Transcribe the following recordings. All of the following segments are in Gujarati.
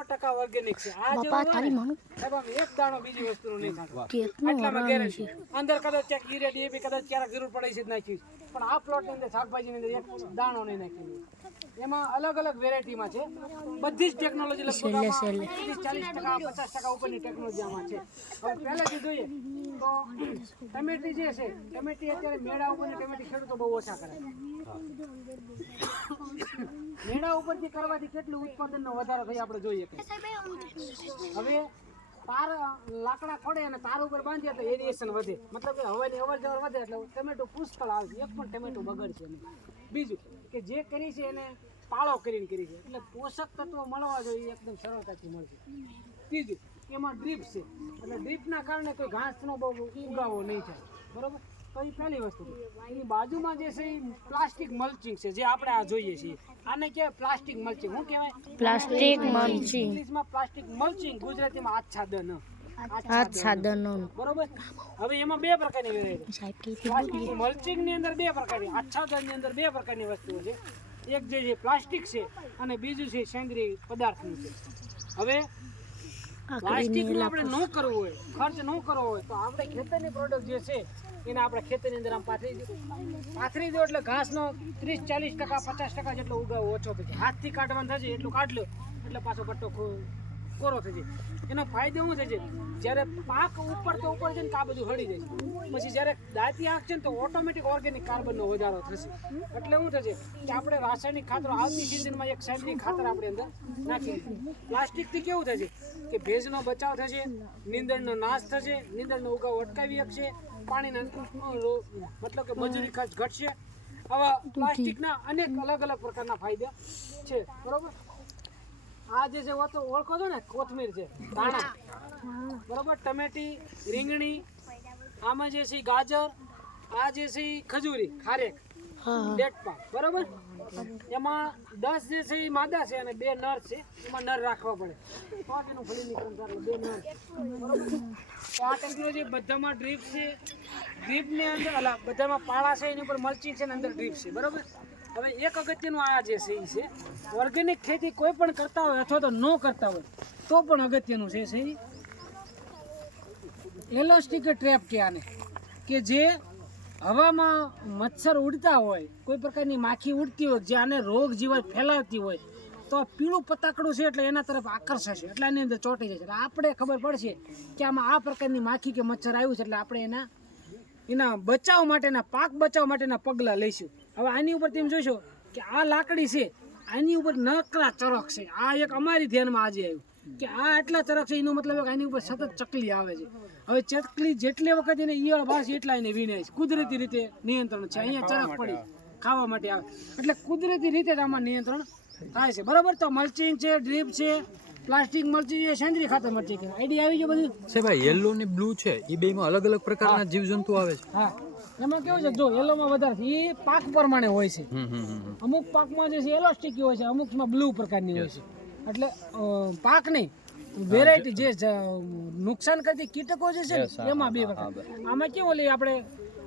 100% ઓર્ગેનિક છે. આ જે એક દાણો બીજી વસ્તુનો નહીં ખાતો. આટલામાં ગેરંટી. અંદર કદાચ ક્યાંક યુરિયા ડીએપી કદાચ ક્યારેક જરૂર પડે છે નાખ્યું, પણ આ પ્લોટની અંદર શાકભાજીની અંદર એક દાણો નહીં નાખ્યું. એમાં અલગ અલગ વેરાયટીમાં છે. બધી જ ટેકનોલોજી લગભગ 30-40% 50% ઉપરની ટેકનોલોજી આમાં છે. હવે પહેલાથી જોઈએ તો ટમેટી જે છે, ટમેટી અત્યારે મેળા ઉપરની ટમેટી ખેડૂતો બહુ ઓછા કરે છે. મેળા ઉપરથી કરવાથી કેટલું ઉત્પાદનનો વધારો થાય આપણે જોઈએ. હવે તાર લાકડા ખોડે અને તાર ઉપર બાંધીએ તો એરિએશન વધે, મતલબ કે હવાની અવર જવર વધે એટલે ટમેટો પુષ્કળ આવે છે. એક પણ ટમેટો બગડશે નહીં. બીજું કે જે કરી છે એને પાળો કરીને કરી છે એટલે પોષક તત્વો મળવા જોઈએ એકદમ સરળતાથી મળશે. ત્રીજું એમાં ડ્રીપ છે એટલે ડ્રીપના કારણે કોઈ ઘાસનો બહુ ઉગાવો નહીં થાય. બરોબર, તો એ પહેલી વસ્તુ. એની બાજુમાં જે છે એ પ્લાસ્ટિક મલ્ચિંગ છે, જે આપણે આ જોઈએ છીએ. આને કહેવાય પ્લાસ્ટિક મલ્ચિંગ. શું કહેવાય? Plastic mulching. ઇંગ્લિશમાં પ્લાસ્ટિક મલ્ચિંગ, ગુજરાતીમાં આચ્છાદન. બરોબર. હવે એમાં બે પ્રકારની વેરાયટી. પ્લાસ્ટિક મલ્ચિંગ ની અંદર બે પ્રકારની, આચ્છાદન ની અંદર બે પ્રકારની વસ્તુઓ છે. એક જે છે પ્લાસ્ટિક છે અને બીજું છે સેન્દ્રીય પદાર્થનું છે. હવે પ્લાસ્ટિકનું આપણે ન કરવું હોય, ખર્ચ ન કરવો હોય તો આપણે ખેતરની પ્રોડક્ટ જે છે એને આપણે ખેતરની અંદર આમ પાથરી દો એટલે ઘાસનો 30-40% 50% જેટલો ઉગાવ ઓછો થશે. હાથથી કાઢવાનું થશે એટલું કાઢ લો એટલે પાછો પટ્ટો કોરો થશે. એનો ફાયદો શું થશે? જ્યારે પાક ઉપર તો ઉપર છે ને આ બધું હળી જશે, પછી જ્યારે દાંતી આંખશે ને તો ઓટોમેટિક ઓર્ગેનિક કાર્બનનો વધારો થશે. એટલે શું થશે કે આપણે રાસાયણિક ખાતરો આવતી સિઝનમાં એક સેન્દ્રીય ખાતર આપણે અંદર નાખી દઈશું. પ્લાસ્ટિકથી કેવું થશે કે ભેજનો બચાવ થશે, નીંદણનો નાશ થશે, નીંદણનો ઉગાવ અટકાવી શકશે, પાણીના મતલબ કે મજૂરી ખર્ચ ઘટશે. આવા પ્લાસ્ટિકના અનેક અલગ અલગ પ્રકારના ફાયદા છે. બરોબર. આ જે છે ઓળખો છો ને, કોથમીર છે, ધાણા, બરોબર, ટમેટી, રીંગણી, આમાં જે છે ગાજર, આ જે છે ખજૂરી, ખારેક, ડેટપા. બરોબર. એમાં 10 જે છે એ માદા છે અને 2 નર છે. એમાં નર રાખવા પડે તો તેનું ફલીકરણ થાય. 2 નર. બરોબર. તો આ ટેકનોલોજી બધામાં ડ્રીપ છે. ડ્રીપની અંદર બધામાં પાળા છે, એની ઉપર મલ્ચિંગ છે અને અંદર ડ્રીપ છે. બરોબર. હવે એક અગત્યનું આ જે છે એ છે ઓર્ગેનિક ખેતી કોઈ પણ કરતા હોય અથવા તો ન કરતા હોય તો પણ અગત્યનું છે એલાસ્ટિક ટ્રેપ કે આને, કે જે હવામાં મચ્છર ઉડતા હોય, કોઈ પ્રકારની માખી ઉડતી હોય જે આને રોગ જીવાત ફેલાવતી હોય તો પીળું પતાકડું છે એટલે એના તરફ આકર્ષશે એટલે એની અંદર ચોંટી જશે. એટલે આપણે ખબર પડશે કે આમાં આ પ્રકારની માખી કે મચ્છર આવ્યું છે એટલે આપણે એના બચાવ માટેના, પાક બચાવ માટેના પગલાં લઈશું. હવે આની ઉપર તમે જોશો કે આ લાકડી છે, આની ઉપર નકરા ચરક છે. આ એક અમારી ધ્યાનમાં આજે આવ્યું કે આ આટલા ચરક છે, એનો મતલબ આની ઉપર સતત ચકલી આવે છે. હવે ચકલી જેટલી વખત એને ઈયળ ભાષે એટલા એને વિનાય છે. કુદરતી રીતે નિયંત્રણ છે. અહીંયા ચરક પડી ખાવા માટે આવે એટલે કુદરતી રીતે જ આમાં નિયંત્રણ થાય છે. બરાબર. તો મલ્ચિંગ છે, ડ્રીપ છે, પ્લાસ્ટિક મલ્ચિંગ છે, સેન્દ્રીય ખાતર મલ્ચિંગ છે. આઈડિયા આવી ગયો બધું છે ભાઈ. યલો ને બ્લુ છે એ બેમાં અલગ અલગ પ્રકારના જીવજંતુ આવે છે. હા, એમાં કેવું છે જો યલોમાં વધારે છે એ પાક પ્રમાણે હોય છે. અમુક પાકમાં જે છે એલાસ્ટિક હોય છે, અમુકમાં બ્લુ પ્રકારની હોય છે. એટલે પાક નહીં, વેરાયટી જે નુકસાન કરતી કીટકો જે છે એમાં બે પ્રકાર. આમાં કેવું ઓલી આપણે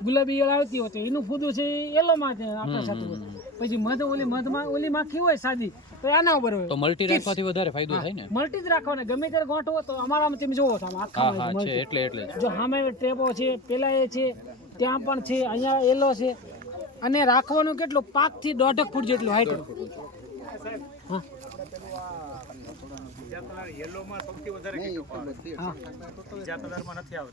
ગુલાબી ઈયળ આવતી હોય તો એનું ફૂદું છે યલોમાં આપણે થતું હોય. પછી મધમાં ઓલી માખી હોય સાદી તો આના ઉપર હોય. તો મલ્ટી રાખવાથી વધારે ફાયદો થાય ને? મલ્ટી જ રાખવાને ગમે ત્યારે ગોઠવો તો અમારામાં તમે જોવો તો આખા એટલે જો સામે ટેપો છે, પેલા એ છે, ત્યાં પણ છે, અહીંયા એલો છે. અને રાખવાનું કેટલું 5 થી 1.5 ફૂટ જેટલું હાઈટ. હા, યલોમાં સૌથી વધારે કીટકો આવે છે. બીજા કલરમાં નથી આવતા.